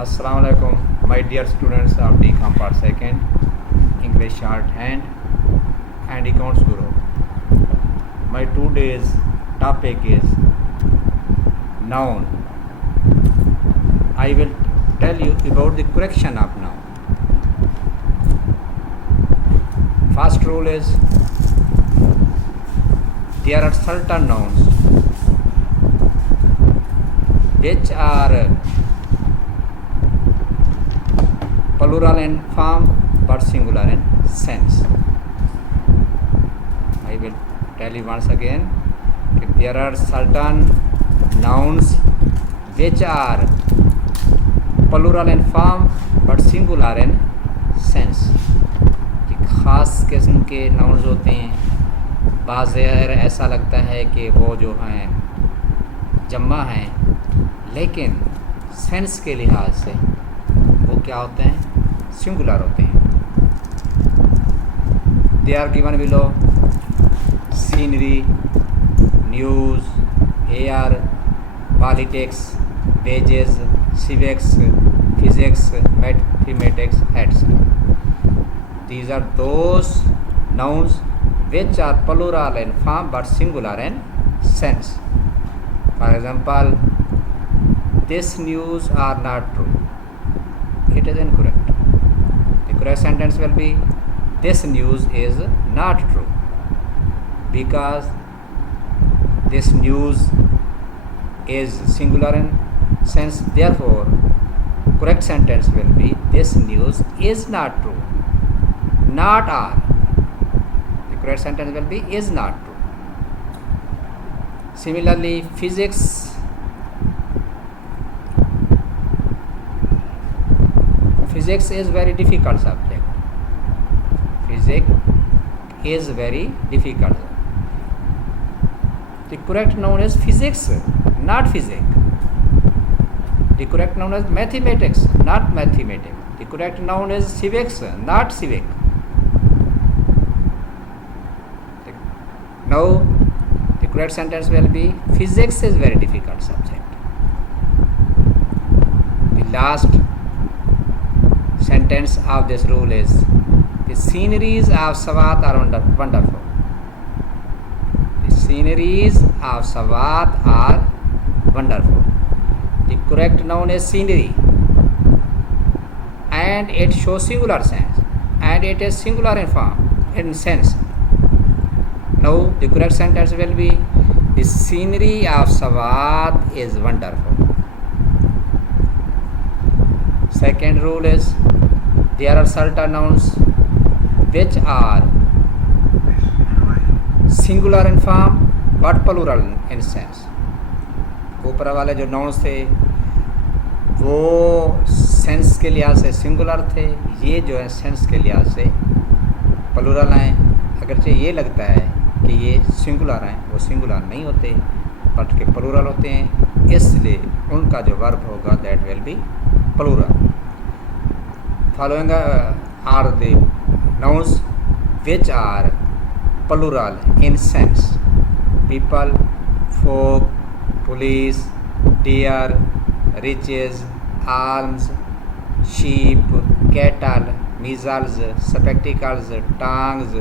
Assalamualaikum, my dear students of DCOM Part 2nd, English Shorthand and Accounts Guru. My today's topic is noun. I will tell you about the correction of noun. First rule is there are certain nouns which are plural in form but singular in sense. I will tell you once again, there are certain nouns which are plural in form but singular in sense. ख़ास किस्म के nouns होते हैं, बाज़ाहिर ऐसा लगता है कि वो जो हैं जम्मा हैं, लेकिन सेंस के लिहाज से वो क्या होते हैं, सिंगुलर होते हैं. They are given below scenery, news, air, politics, wages, civics, physics, mathematics, etc. These are those nouns which are plural in form but singular in sense. For example, this news are not true. It is incorrect. The correct sentence will be this news is not true, because this news is singular in sense. Therefore, correct sentence will be this news is not true. Not are. The correct sentence will be is not true. Similarly, physics is very difficult subject. Physics is very difficult. The correct noun is physics, not physics. The correct noun is mathematics, not mathematics. The correct noun is civics, not civic. Now, the correct sentence will be physics is very difficult subject. The last sentence of this rule is the sceneries of Swat are wonderful. The sceneries of Swat are wonderful. The correct noun is scenery, and it shows singular sense, and it is singular in form, in sense. Now the correct sentence will be the scenery of Swat is wonderful. Second rule is there are certain nouns which are singular in form but plural in sense. ऊपर वाले जो nouns थे वो sense के लिहाज से singular थे, ये जो है सेंस के लिहाज से प्लूरल हैं. अगरचे ये लगता है कि ये सिंगुलर हैं, वो सिंगुलर नहीं होते बल्कि प्लूरल होते हैं, इसलिए उनका जो वर्ब होगा that will be plural. Following are the nouns which are plural in sense: people, folk, police, deer, riches, arms, sheep, cattle, measles, spectacles, tongues,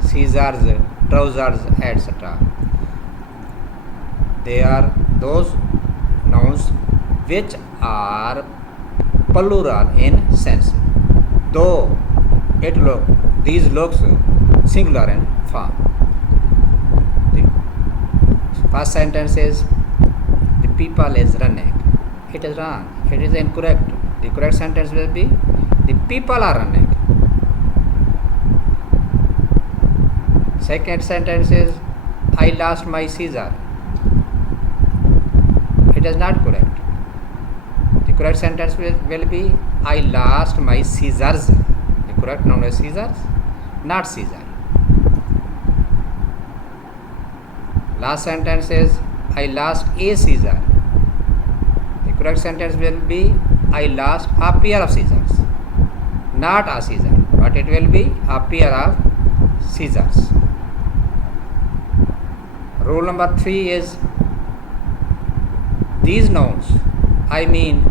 scissors, trousers, etc. They are those nouns which are plural in sense, though these looks singular in form. The first sentence is the people is running. It is wrong. It is incorrect. The correct sentence will be the people are running. Second sentence is I lost my scissor. It is not correct. The correct sentence will be I lost my scissors. The correct noun is scissors, not scissor. Last sentence is I lost a scissor. The correct sentence will be I lost a pair of scissors, not a scissor, but it will be a pair of scissors. Rule number 3 is these nouns, I mean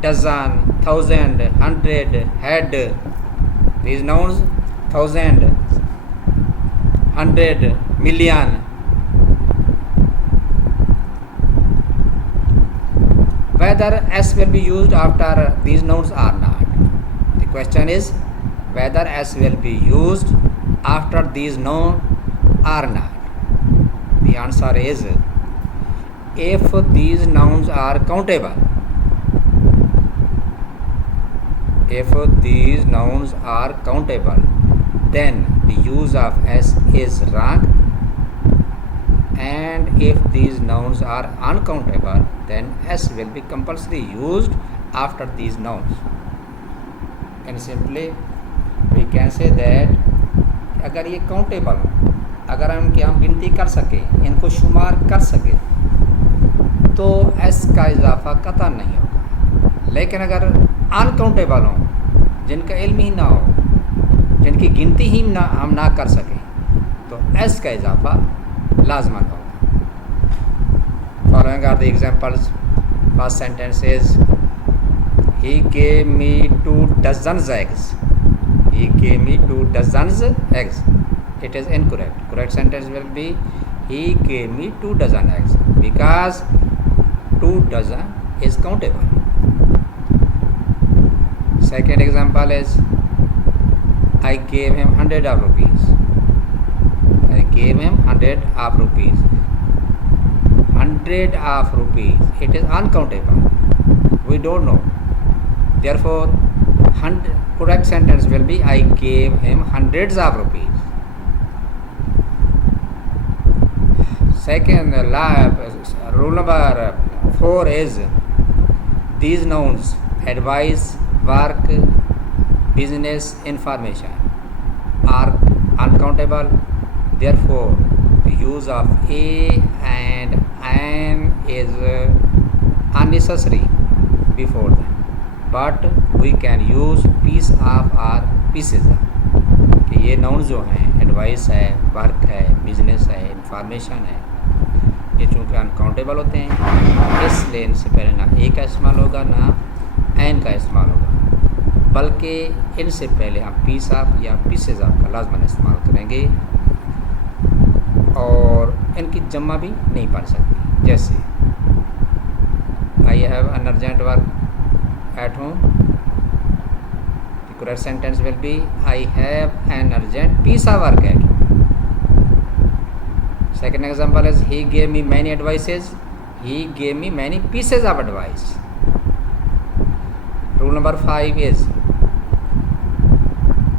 dozen, thousand, hundred, head. These nouns, thousand, hundred, million. Whether s will be used after these nouns or not. The question is whether s will be used after these nouns or not. The answer is if these nouns are countable. If these nouns are countable, then the use of s is wrong, and if these nouns are uncountable, then s will be compulsory used after these nouns. And simply we can say that अगर ये countable, अगर हम गिनती कर सकें, इनको शुमार कर सकें, तो एस का इजाफा कतई नहीं होगा। लेकिन अगर अनकाउंटेबल हों, जिनका इल्म ही ना हो, जिनकी गिनती ही हम ना कर सकें, तो एस का इजाफा लाजमन होगा। Following are the examples. First sentence is he gave me 2 dozens eggs. He gave me 2 dozens eggs. It is incorrect. Correct sentence will be he gave me 2 dozen eggs, because 2 dozen is countable. Second example is I gave him 100 of rupees. I gave him 100 of rupees. 100 of rupees. It is uncountable. We don't know. Therefore, correct sentence will be I gave him hundreds of rupees. Second, rule number 4 is these nouns advice, work, business, information are uncountable. Therefore, the use of a and an is unnecessary before them. But we can use piece of or pieces of. कि ये noun जो हैं advice है, work है, business है, information है, ये चूँकि अनकाउंटेबल होते हैं, इसलिए इनसे पहले ना ए का इस्तेमाल होगा ना एन का इस्तेमाल होगा, बल्कि इनसे पहले हम पीस ऑफ या पीसेज ऑफ का लाजमन इस्तेमाल करेंगे। और इनकी जमा भी नहीं पढ़ सकती। जैसे I have an urgent work at home. The correct sentence will be I have an urgent piece of work at home. Second example is he gave me many advices. He gave me many pieces of advice. Rule number 5 is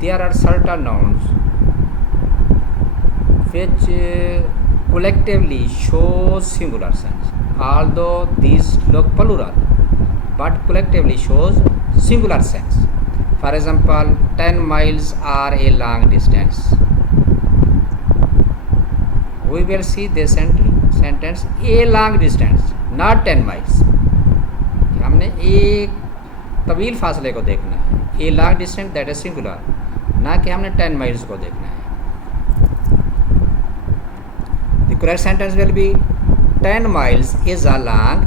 there are certain nouns which collectively show singular sense, although these look plural, but collectively shows singular sense. For example, 10 miles are a long distance. We will see this sentence a long distance, not 10 miles. हमने एक तवील फासले को देखना है, a long distance that is singular, ना कि हमने 10 miles को देखना है। The correct sentence will be 10 miles is a long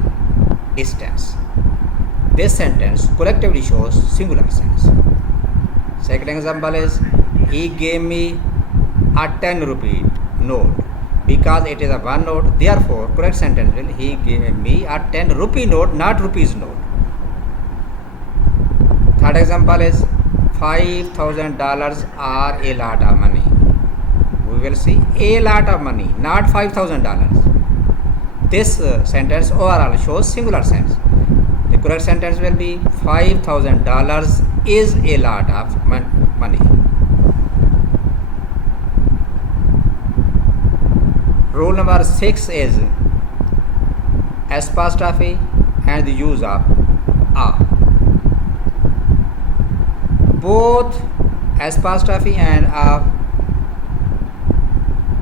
distance. This sentence collectively shows singular sense. Second example is he gave me a 10 rupee note, because it is a one note. Therefore, correct sentence will he gave me a 10 rupee note, not rupees note. Third example is $5,000 are a lot of money. We will see a lot of money, not $5,000. This sentence overall shows singular sense. The correct sentence will be $5,000 is a lot of money. Rule number 6 is apostrophe and the use of a. Both apostrophe and a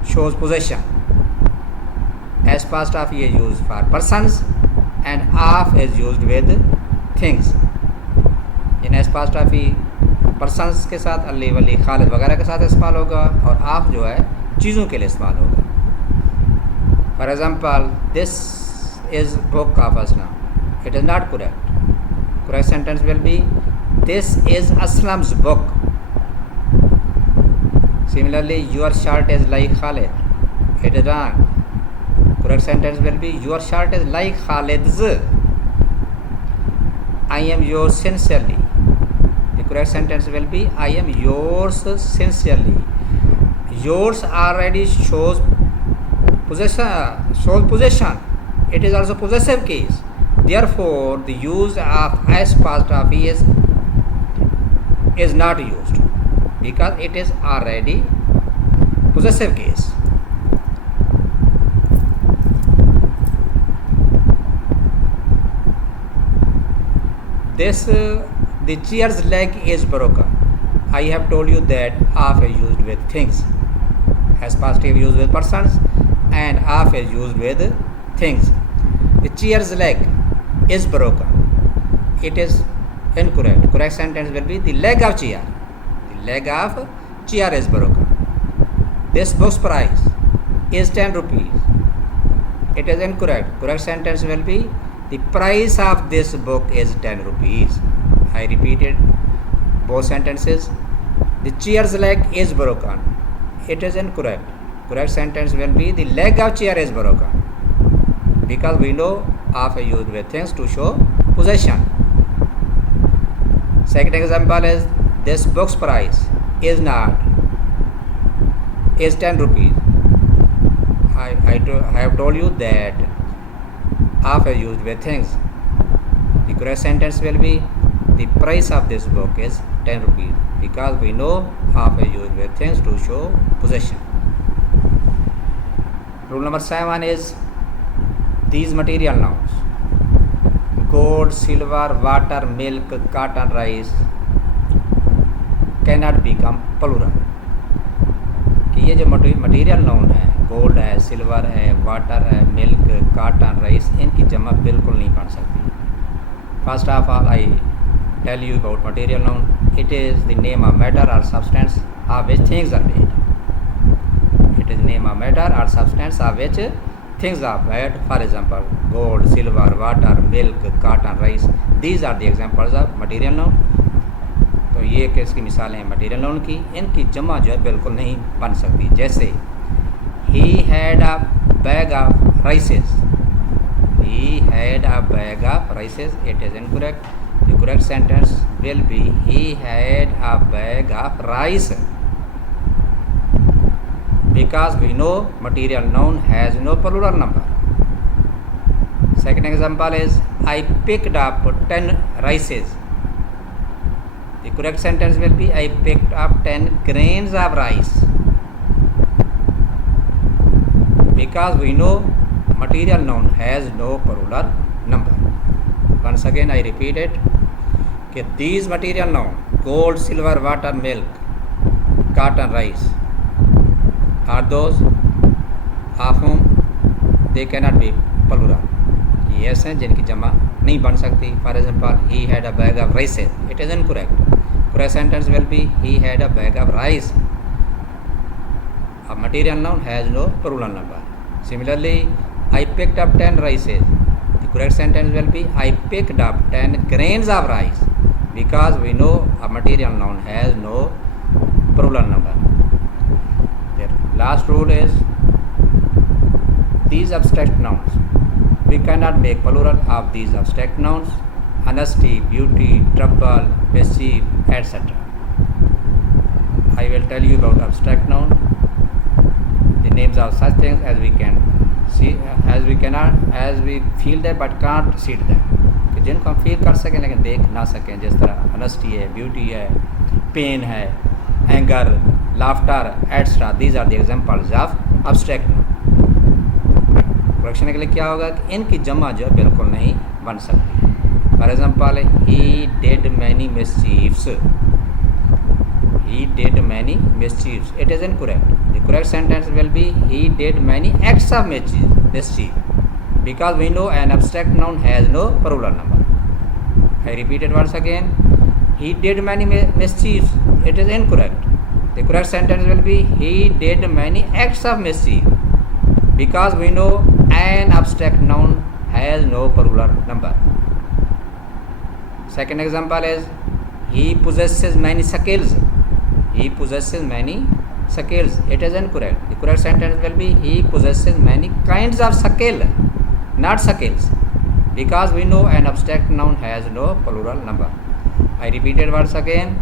shows possession. Apostrophe is used for persons and of is used with things. In apostrophe persons के साथ अली वली खालिद वगैरह के साथ इस्तेमाल होगा, और of जो है चीज़ों के लिए इस्तेमाल होगा। For example, this is book of Aslam. It is not correct. correct sentence will be this is Aslam's book. Similarly, your shirt is like Khalid. It is wrong. Correct sentence will be your shirt is like Khalid's. I am yours sincerely. The correct sentence will be I am yours sincerely. Yours already shows possession. It is also possessive case. Therefore, the use of as past of is not used because it is already possessive case. The chair's leg is broken. I have told you that of is used with things. As past is used with persons and of is used with things. The chair's leg is broken. It is incorrect. Correct sentence will be the leg of chair. The leg of chair is broken. This book's price is 10 rupees. It is incorrect. Correct sentence will be the price of this book is 10 rupees. I repeated both sentences. The chair's leg is broken. It is incorrect. Correct sentence will be the leg of chair is broken. Because we know of is used with things to show possession. Second example is this book's price is 10 rupees. I have told you that of is used with things. The correct sentence will be the price of this book is 10 rupees because we know of is used with things to show possession. Rule number 7 is these material nouns gold, silver, water, milk, cotton, rice cannot become plural. कि ये जो material noun है gold है, silver है, water है, milk, cotton, rice इनकी जमा बिल्कुल नहीं बन सकती. First of all I tell you about material noun. It is the name of matter और substance of which things are made. It is name of matter और substance of which things are made. For example gold, silver, water, milk, cotton, rice these are the examples of material noun. तो ये किसकी मिसालें हैं material noun की. इनकी जमा जो है बिल्कुल नहीं बन सकती. जैसे he had a bag of rices. He had a bag of rices. It is incorrect. The correct sentence will be he had a bag of rice. Because we know material noun has no plural number. Second example is I picked up 10 rices. The correct sentence will be I picked up 10 grains of rice. Because we know material noun has no plural number. Once again I repeat it कि these material noun gold, silver, water, milk, cotton, rice are those of whom they cannot be plural. ये ऐसे हैं जिनकी जमा नहीं बन सकती. For example he had a bag of rices. It is incorrect. Correct sentence will be he had a bag of rice. A material noun has no plural number. Similarly, I picked up 10 rices. The correct sentence will be I picked up 10 grains of rice because we know a material noun has no plural number. The last rule is these abstract nouns. We cannot make plural of these abstract nouns. Honesty, beauty, trouble, mischief, etc. I will tell you about abstract noun. The names of such things as we can see, as we feel them but can't see them. कि जिनको हम feel कर सकें लेकिन देख ना सकें. जिस तरह ऑनेस्टी है, ब्यूटी है, पेन है, anger, laughter, etcetera. These are the examples of abstract noun. करेक्शन के लिए क्या होगा कि इनकी जमा जो है बिल्कुल नहीं बन सकती. For example he did many mischiefs. He did many mischiefs. It is incorrect. The correct sentence will be he did many acts of mischief because we know an abstract noun has no plural number. I repeat it once again. He did many mischiefs. It is incorrect. The correct sentence will be he did many acts of mischief because we know an abstract noun has no plural number. Second example is he possesses many skills. He possesses many skills. It is incorrect. The correct sentence will be he possesses many kinds of skill, not skills, because we know an abstract noun has no plural number. I repeated once again.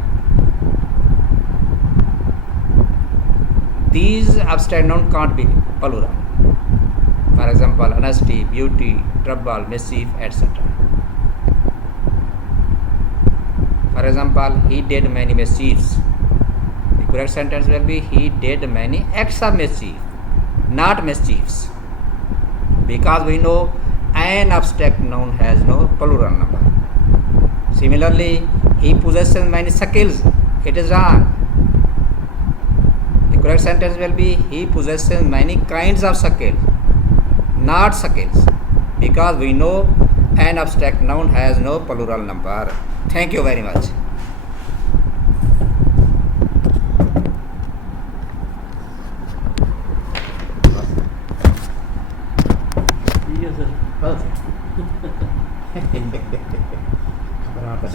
These abstract nouns can't be plural. For example, honesty, beauty, trouble, mischief, etc. For example, he did many mischiefs. The correct sentence will be he did many acts of mischief, not mischiefs, because we know an abstract noun has no plural number. Similarly, he possesses many skills. It is wrong. The correct sentence will be he possesses many kinds of skills, not skills, because we know an abstract noun has no plural number. Thank you very much. ठीक है sir. हाँ। घबराहट